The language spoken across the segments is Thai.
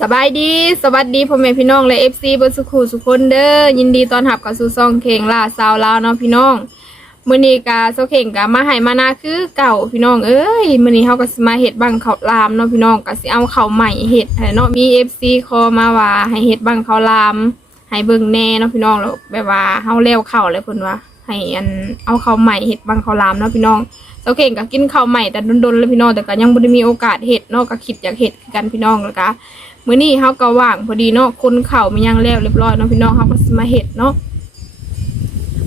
สบายดีสวัสดีพ่อแม่พี่น้องและเอฟซีบนสุขุสุขคนเด้อยินดีตอนรับกับสู่ซองเข่งล่าสาวลาวเนาะพี่น้องมื้อนี้กาโซเข่งกามาให้มานาคือเก่าพี่น้องเอ้ยมื้อนี้เฮาก็สิมาเฮ็ดบังข้าวลามเนาะพี่น้องก็สิเอาข้าวใหม่เฮ็ดให้เนาะมี FC คอมาว่าให้เฮ็ดบังข้าวลาม ให้เบิ่งแน่เนาะพี่น้องแล้วแบบว่าเฮาแล้วข้าวเลยเพิ่นว่าให้อันเอาข้าวใหม่เฮ็ดบังข้าวลามเนาะพี่น้องโซเข่งก็กินข้าวใหม่แต่ดนๆเลยพี่น้องแต่ก็ยังบ่ได้มีโอกาสเฮ็ดเนาะก็คิดอยากเฮ็ดกันพี่น้องแล้วก็ มื้อนี้เฮาก็ว่างพอดีเนาะคนเข่ามันยังแล้วเรียบร้อยเนาะพี่น้องเฮาก็สิมาเฮ็ดเนาะ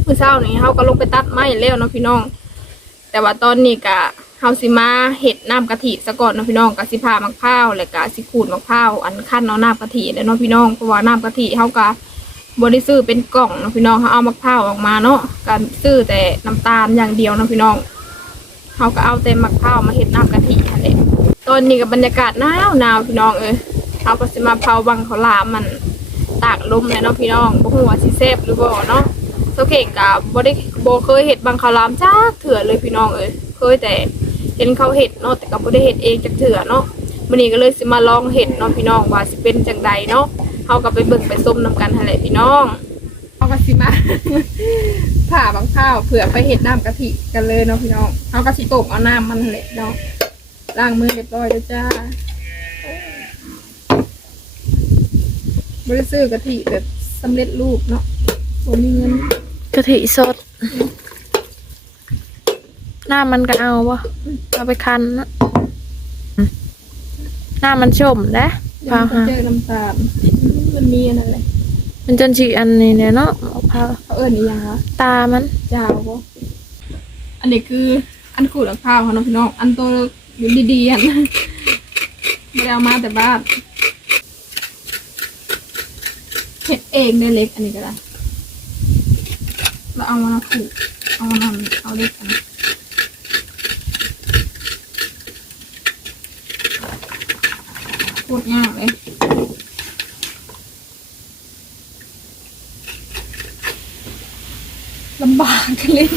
มื้อเช้านี้เฮาก็ลงไปตัดไม้แล้วเนาะพี่น้อง แต่ว่าตอนนี้ก็เฮาสิมาเฮ็ดน้ำกะทิซะก่อนเนาะพี่น้องก็สิพามะพร้าวแล้วก็สิขูดมะพร้าวอันคั่นเอาะน้ำกะทิแล้วเนาะพี่น้องเพราะว่าน้ำกะทิเฮาก็บ่ได้ซื้อเป็นกล่องเนาะพี่น้องเฮาเอามะพร้าวออกมาเนาะก็ซื้อแต่น้ำตาลอย่างเดียวเนาะพี่น้องเฮาก็เอาแต่มะพร้าวมาเฮ็ดน้ำกะทินั่นแหละตอนนี้ก็บรรยากาศหนาวหนาวพี่น้องเอ้ย เอาก็สิมาเผาบังเขาลามมันตากลมเลยเนาะพี่น้องบ่ฮู้ว่าสิแซ่บหรือบ่เนาะโซเก่งก็บ่ได้บ่เคยเฮ็ดบังเขาลามจักเถื่อเลยพี่น้องเอ้ยเคยแต่เห็นเขาเฮ็ดเนาะแต่ก็บ่ได้เฮ็ดเองจักเถื่อเนาะมื้อนี้ก็เลยสิมาลองเฮ็ดเนาะพี่น้องว่าสิเป็นจังใดเนาะเฮาก็ไปเบิ่งไปส้มนํกันหั่นแหละพี่น้องเฮาก็สิมาผ่าบางข้าวเผื่อไปเฮ็ดน้ำกะทิกันเลยเนาะพี่น้องเฮาก็สิต้มเอาน้ำมันนั่นแหละเนาะล้างมือเรียบร้อยแล้วจ้า บริซื้อกะทิแบบสำเร็จรูปเนาะผมมีเงินกะทิสด หน้ามันก็เอาวะเอาไปคั้นนะหน้ามันชมนะเดี๋ยวพามันหาเจอน้ำตาลมันมีอันนั้นเลยมันจนฉีอันนี้เนี่ยเนาะเอาพาเขาเอิ้นอีหยังวะตามันจาวบ่อันนี้คืออันขูดมะพร้าวเขาเนาะพี่น้องอันโตอยู่ดีๆอันไม่ได้เอามาแต่บ้าน เฮ็ดเองได้เล็กอันนี้ก็ได้แล้วเอามาขูดเอามาทำเอาเล็กกันขูดยากเลยลำบากกันเลย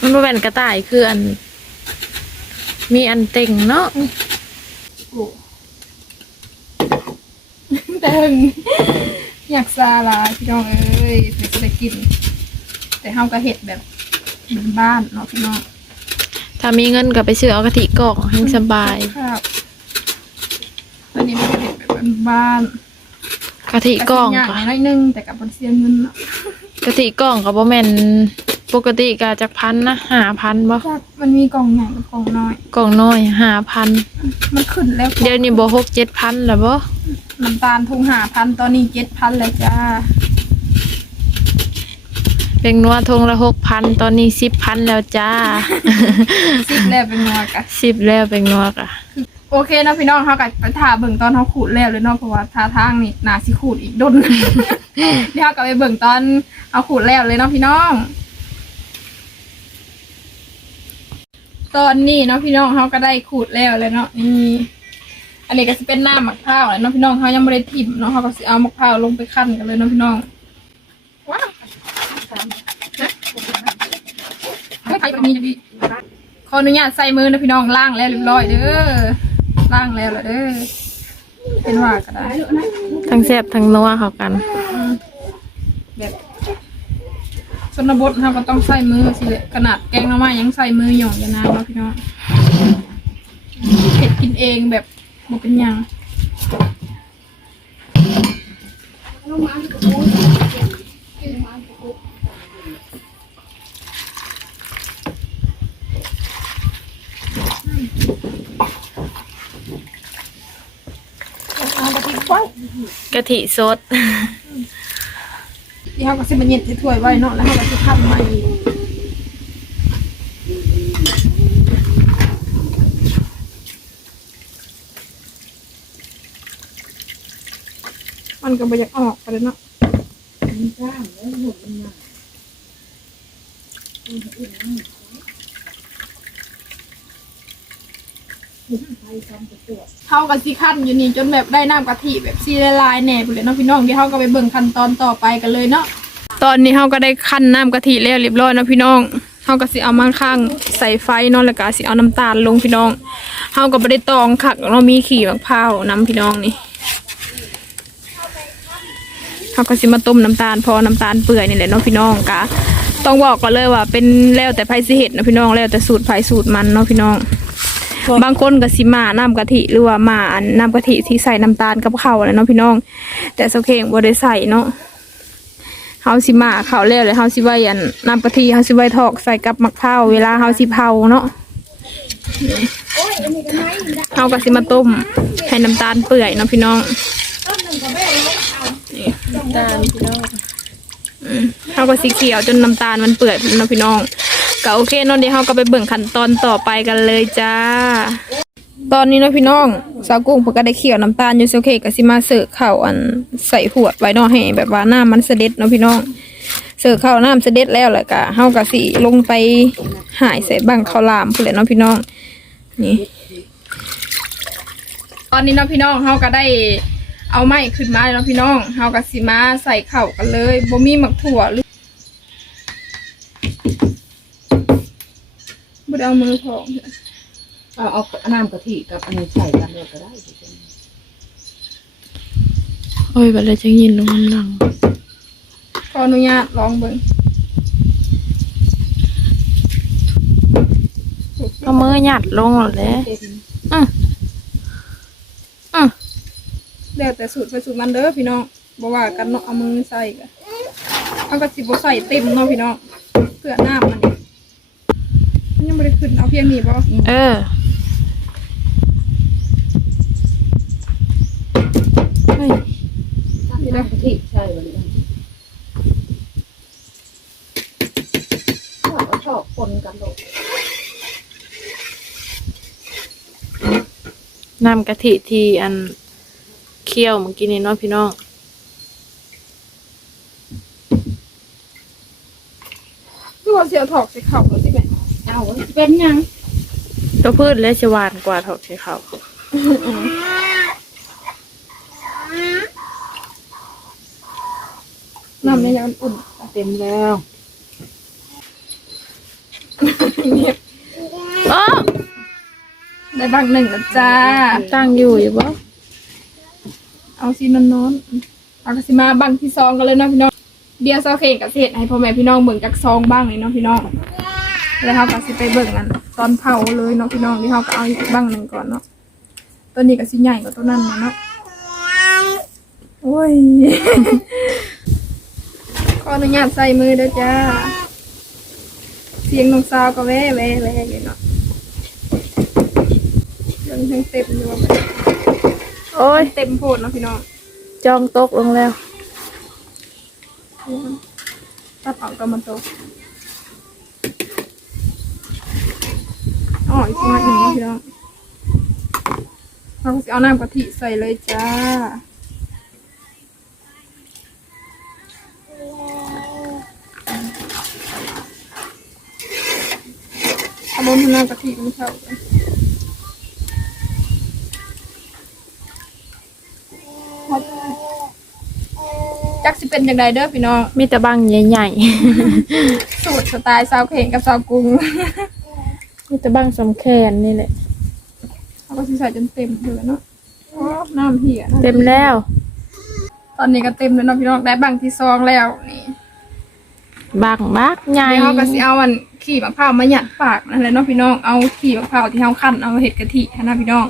มันบ่เป็นกระต่ายคืออัน มีอันเต็งเนาะโอ้แต่หึง อยากซาลาพี่น้องเอ้ยเดี๋ยวจะได้กิน แต่เฮาก็เห็ดแบบบ้านๆเนาะพี่น้องถ้ามีเงินก็ไปซื้อเอากะทิกล่องให้สบายครับอันนี้มันก็เห็ดแบบบ้านกะทิๆกล่องอย่างก็น้อยๆนึงแต่กับบนเสียเงินเนาะกะทิกล่องก็บ่แม่นปกติก็จักพันนะห้าพันบ่จากมันมีกล่องใหญ่กับกล่องน้อย กล่องน้อยห้าพันมันขึ้นแล้ว เดี๋ยวนี้บ่หกเจ็ดพันแล้วบ่ น้ำตาลทุงหาพันตอนนี้เจ็ดพันเลยจ้าเป็นนัวทงละหกพันตอนนี้สิบพันแล้วจ้า สิบแล้วเป็นงอกะสิบแล้วเป็นนัวกะโอเคเนาะพี่น้องเขากับไปถ่าเบิ่งตอนเขาขูดแล้วเลยเนาะเพราะว่าท่าทางนี่นาสิขูดอีกดนเดี๋ยวเขากับไปเบิ่งตอนเอาขูดแล้วเลยเนาะพี่น้อง ตอนนี้เนาะพี่น้องเขาก็ได้ขูดแล้วเลยเนาะนี่ อันนี้ก็จะเป็นหน้ามะพร้าวแหละเนาะพี่น้องเขายังไม่ได้ทิ่มเนาะเขาก็สิเอามะพร้าวลงไปคั่นกันเลยเนาะพี่น้องว้าวไม่ใครแบบนี้จะดีขออนุญาตใส่มือนะพี่น้องล่างแล้วเรียบร้อยเด้อล่างแล้วล่ะเด้อเป็นว่าก็ได้ทั้งแซ่บทั้งนัวเข้ากันแบบชนบทเราก็ต้องใส่มือสิเลยขนาดแกงหน้ำไม้ยังใส่มือหย่องอยานานเนาะพี่น้องเผ็ดกินเองแบบ บ่เป็นหยังเอากะทิไว้กะทิสดที่เขาก็สิมาเย็ดที่ถ้วยไว้เนาะแล้วเขาก็สิทำมาอีก มันก็บ่อยากออกไปเลยเนาะเขาก็สิขั้นอยู่นี่จนแบบได้น้ำกะทิแบบซีละลายแหน่ไปเลยเนาะพี่น้องเดี๋ยวเขาก็ไปเบิ่งขั้นตอนต่อไปกันเลยเนาะตอนนี้เขาก็ได้ขั้นน้ำกะทิแล้วเรียบร้อยนะพี่น้องเฮาก็สิเอามาข้างใส่ไฟนาะแล้วก็สิเอาน้ำตาลลงพี่น้องเฮาก็บ่ได้ตองคักเนามีขี่มะพร้าวน้ำพี่น้องนี่ เฮาก็สิมาต้มน้ำตาล พอน้ำตาลเปื่อยนี่แหละเนาะพี่น้องกะต้องบอกก่อนเลยว่าเป็นแล้วแต่ไผสิเฮ็ดเนาะพี่น้องแล้วแต่สูตรไผสูตรมันเนาะพี่น้อง บางคนก็สิมาน้ำกะทิหรือว่ามาอันน้ำกะทิที่ใส่น้ำตาลกับข้าวอะไรเนาะพี่น้อง แต่โซเคงบ่ได้ใส่เนาะเฮาสิมาข้าวแล้วเลยเฮาสิไว้อันน้ำกะทิเฮาสิไว้ทอกใส่กับมะพร้าวเวลาเฮาสิเผาเนาะเฮาก็สิมาต้มให้น้ำตาลเปื่อยเนาะพี่น้อง ตาลพี่น้องเฮาก็สีเขียวจนน้ำตาลมันเปื่อยเนาะพี่น้องก็โอเคเนาะเดี๋ยวเฮาก็ไปเบิ่งขั้นตอนต่อไปกันเลยจ้า ตอนนี้เนาะพี่น้องสาวกุ้งเพิ่นก็ได้เคี่ยวน้ำตาลอยู่โอเคก็สิมาเสิร์ฟข้าวอันใส่ขวดไว้เนาะให้แบบว่าน้ำมันเสด็จเนาะพี่น้อง เสิร์ฟข้าวน้ำเสด็จแล้วแหละก็เฮาก็สิลงไปหายใส่บังข้าวหลามพุ่นแหละเนาะพี่น้องนี่ ตอนนี้เนาะพี่น้องเฮาก็ได้ เอาไม้ขึ้นมาแล้วเนาะพี่น้องเฮาก็สิมาใส่ข้าวกันเลยบ่มีหมักถั่วหรือบ่ได้เอามือพองเอาเอาน้ำกะทิกับอันนี้ใส่กันเลยก็ได้โอ้ยบัดเลยจังยินลงน้ำหลังขออนุญาตลองเบิ่งเอามือหยัดลงหมดแล้วอืออือ แล้วแต่สูตรไปสูตรมันเด้อพี่น้องบ่ว่ากันเนาะเอามือใส่ก็เอาก็สิบ่ใส่เต็มเนาะพี่น้องเพื่อน้ำมันนี่มันยังบ่ได้ขึ้นเอาเพียงนี้บ่เออเฮ้ยน้ำกะทิใช่วันนี้ก็ชอบคนกันโดดน้ำกะทิที่อัน เคี่ยวเมื่อกี้นี่เนาะพี่น้องคือว่าเสียถอกใส่ข้าวสิแม่เอาเป็นยังตัวพืชและชวานกว่าถอกใช้เขาน้ำในยังอุ่นเต็มแล้วเงียบอ๋อได้บางหนึ่งแล้วจ้าตั้งอยู่อยู่บ่ เอาซีนอนนอนเอากสิมาบังที่ซองกันเลยเนาะพี่น้อง เดียวเซาเข่งกับเศษให้พ่อแม่พี่น้องเบิ่งจากซองบ้างเลยเนาะพี่น้อง แล้วเขาก็สิไปเบิ่งกันตอนเผาเลยเนาะพี่น้องที่เขาก็เอาอีกบ้างหนึ่งก่อนเนาะ ตัวนี้ก็สิใหญ่กว่าตัวนั้นเนาะโอ้ย ขออนุญาตใส่มือเด้อจ้า เสียงน้องสาวก็แว่แว่แว่อยู่เนาะเบิ่งทั้งเต็มอยู่ว่า โอ้ย เต็มโพดเนาะพี่น้องจองตกลงแล้วตัดออกก็มันโตอ๋ออีกหน่อยหนึ่งเนาะพี่น้องเราก็จะเอาน้ำกะทิใส่เลยจ้า เอาบนน้ำกะทิมันเข้ากัน จักสิเป็นอย่างไรเด้อพี่น้องมีแต่บังใหญ่สูตรสไตล์ซาวเข่งกับซาวกรุงๆ มีแต่บังสำแขนนี่แหละ เขาก็สิใส่จนเต็มเลยเนาะโอ้น้ำเหี่ยนะเต็มแล้ว ตอนนี้ก็เต็มแล้วเนาะพี่น้องได้บังที่ซองแล้วนี่บังบักใหญ่ เดี๋ยวเขาก็สิเอาอันขี่มะพร้าวมาหยัดปากนั่นแหละเนาะพี่น้องเอาขี่มะพร้าวที่เขาคั่นเอาเห็ดกะทิให้นะพี่น้อง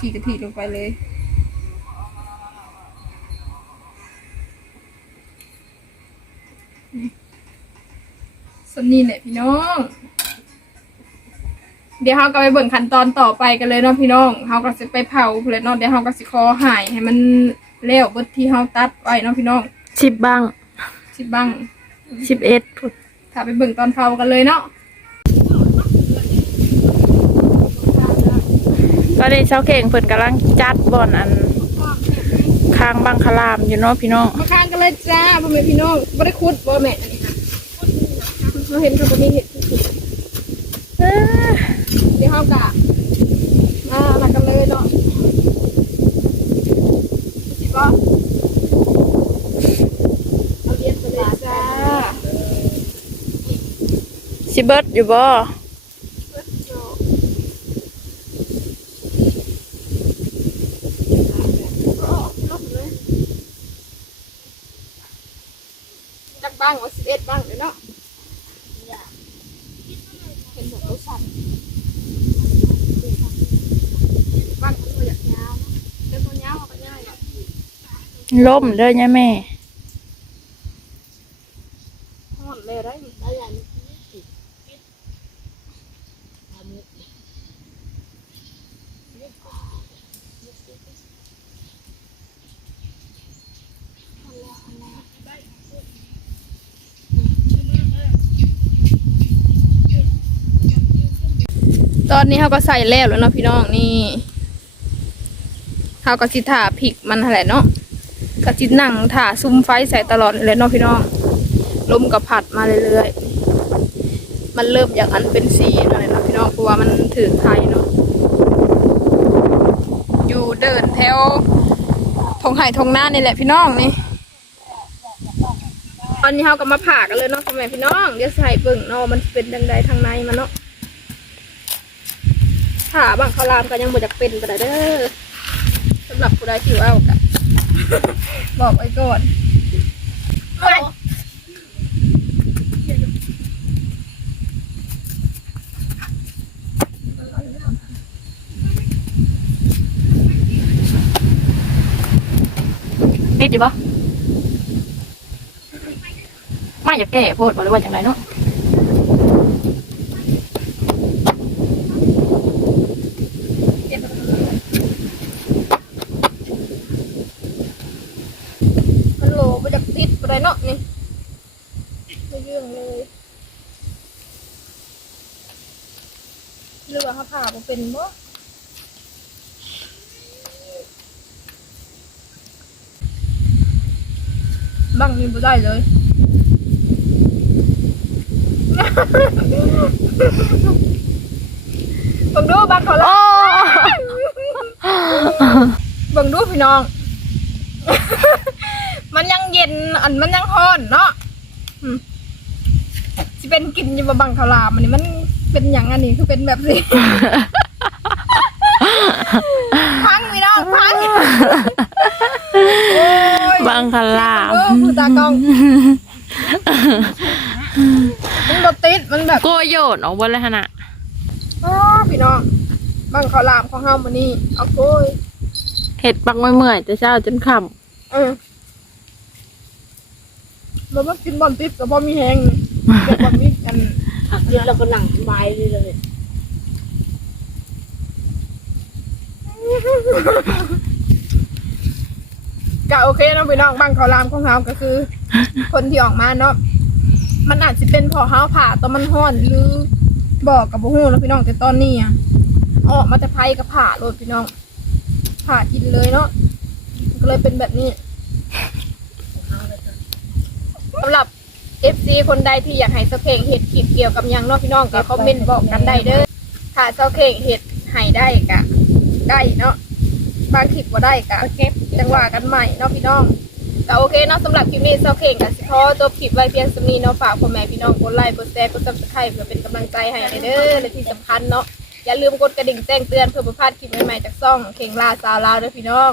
ขี่กะทิลงไปเลย ส่วนนี้แหละพี่น้อง เดี๋ยวเขาก็ไปเบิ่งขั้นตอนต่อไปกันเลยเนาะพี่น้องเขาก็จะไปเผาเลยเนาะเดี๋ยวเขาก็สิคอหายให้มันเลี้ยวเบิดที่เขาตัดไว้เนาะพี่น้องสิบบังสิบังสิบเอ็ดพุดถ้าไปเบิ่งตอนเผากันเลยเนาะตอนนี้เช้าเข่งเพิ่นกำลังจัดบอนอัน ข้างบังคลามอยู่เนาะพี่น้องมาค้างกันเลยจ้าพ่อแม่พี่น้องบ่ได้คุดบ่แม่อันนี้ค่ะเราเห็นเขาบ่มีเห็ดเอ้อเดี๋ยวเขากะมามากันเลยเนาะสิบ่เอาเรียนไปเลยจ้าสิเบิดอยู่บ่ บ้างว่าสิบเอ็ดบ้างเลยเนาะเห็นหมดรถสั่นบ้านเขาตัวอยากยาวเนาะเดินตัวยาวเขาก็ง่ายเนาะล่มเด้อย่าแม่หอดเลยได้ได้ยัง ตอนนี้เขาก็ใส่แล้วแล้วเนาะพี่น้องนี่เขาก็สิถ่าพริกมันแหละเนาะก็จินั่งถ่าซุ้มไฟใส่ตลอดเลยเนาะพี่น้องลมก็ผัดมาเรื่อยๆ มันเริ่มจากอันเป็นสีหน่อยเนาะพี่น้องเพราะว่ามันถือไทยเนาะอยู่เดินแถวทงไห่ทงหน้านี่แหละพี่น้องนี่ตอนนี้เขาก็มาผ่ากันเลยเนาะพ่อแม่พี่น้องเดี๋ยวใส่เบิ่งเนาะมันเป็นดังใดทางในมันเนาะ ผ่าบางข้าวรามก็ยังบ่จะเป็นไปได้เด้อสำหรับผู้ใดที่ว่ากันบอกไว้ก่อนไม่ปิดอยู่บ่ไม่อยากแก้โพดบ่หรือว่าจังไดเนาะ มันโหลบ่จะติดไปได้เนาะนี่ไม่เรื่องเลยเรือว่า เขาผ่าบ่เป็นบ่บังนี่บ่ได้เลยเบิ่งดูบังเขาละเบิ่งดูพี่น้อง มันยังเย็นอันมันยังฮ้อนเนาะอืมสิเป็นกินอยู่บ่บังข้าวหลามอันนี้มันเป็นหยังอันนี้คือเป็นแบบนี้ พังพี่น้องพังโอ้ยบางคลาเออผู้ตากล้องมันบ่ติดมันแบบโกโยนออกบ่เลยหั่นน่ะอ๋อพี่น้องบังข้าวหลามของเฮามื้อนี้เอาโกยเฮ็ดปักเมื่อยๆแต่เช้าจนค่ำเออเรามากินบอลติดกับพอมีแหงเดี๋ยวบอลมีกันกินแล้วก็หนังบายเลยเลย กะโอเคเนาะพี่น้องบางเขาวรามของเฮาก็คือ คนที่ออกมาเนาะมันอาจจะเป็นเพอเฮาผ่าตอนมันห้อนหรือบอกกับบุฮู้แล้วพี่น้องแต่ตอนนี้อะออกมาแต่ไพ่กับผ่าโลดพี่น้อง ผ่ากินเลยเนาะมันก็เลยเป็นแบบนี้สำหรับ FC คนใดที่อยากให้เซาเข่งเห็ดคลิปเกี่ยวกับหยังเนาะพี่น้องก็คอมเมนต์บอกกันได้เด้อถ้าเซาเข่งเห็ดให้ได้กะ ได้เนาะบางคลิปบ่ได้กะเก็บจังหวะกันใหม่เนาะพี่น้องก็โอเคเนาะสำหรับคลิปนี้เซาเข่งกับสิขอจบคลิปไว้เพียงสำนี้เนาะฝากพ่อแม่พี่น้องกดไลค์กดแชร์กดซับสไครป์เพื่อเป็นกำลังใจให้เด้อและที่สำคัญเนาะอย่าลืมกดกระดิ่งแจ้งเตือนเพื่อบ่พลาดคลิปใหม่ๆจากซ่องเข่งลาสาวลาวเด้อพี่น้อง